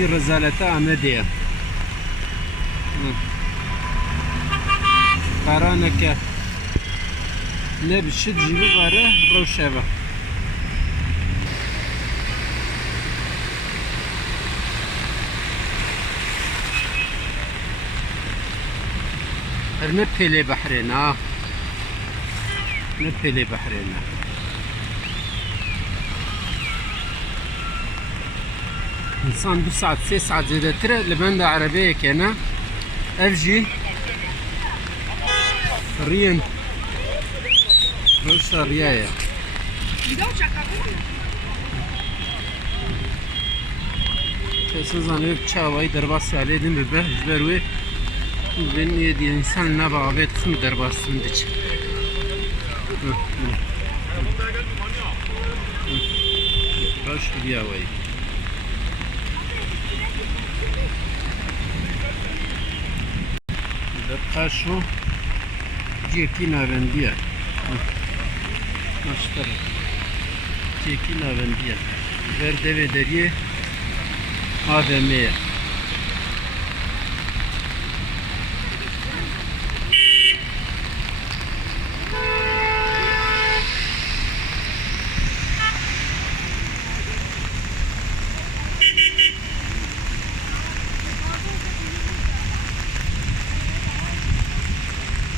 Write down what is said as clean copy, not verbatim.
Evi rezalete Ahmediye. Karaneke ne bir şey cibi var roşeva. Ne pele bahrena. Ne pele bahrena. İnsan 2 saat 3 saat zedetir lebende arabiye kena evji riyen roşa riyaya kesin zanıyor çavayı derbas yaledim bebe jberwe ben yedi insan ne bağvet khım derbasın diç roş riyayı Kaşu Ceki Navendiye Maştara Ceki Navendiye Verde ve Deriye AVM'ye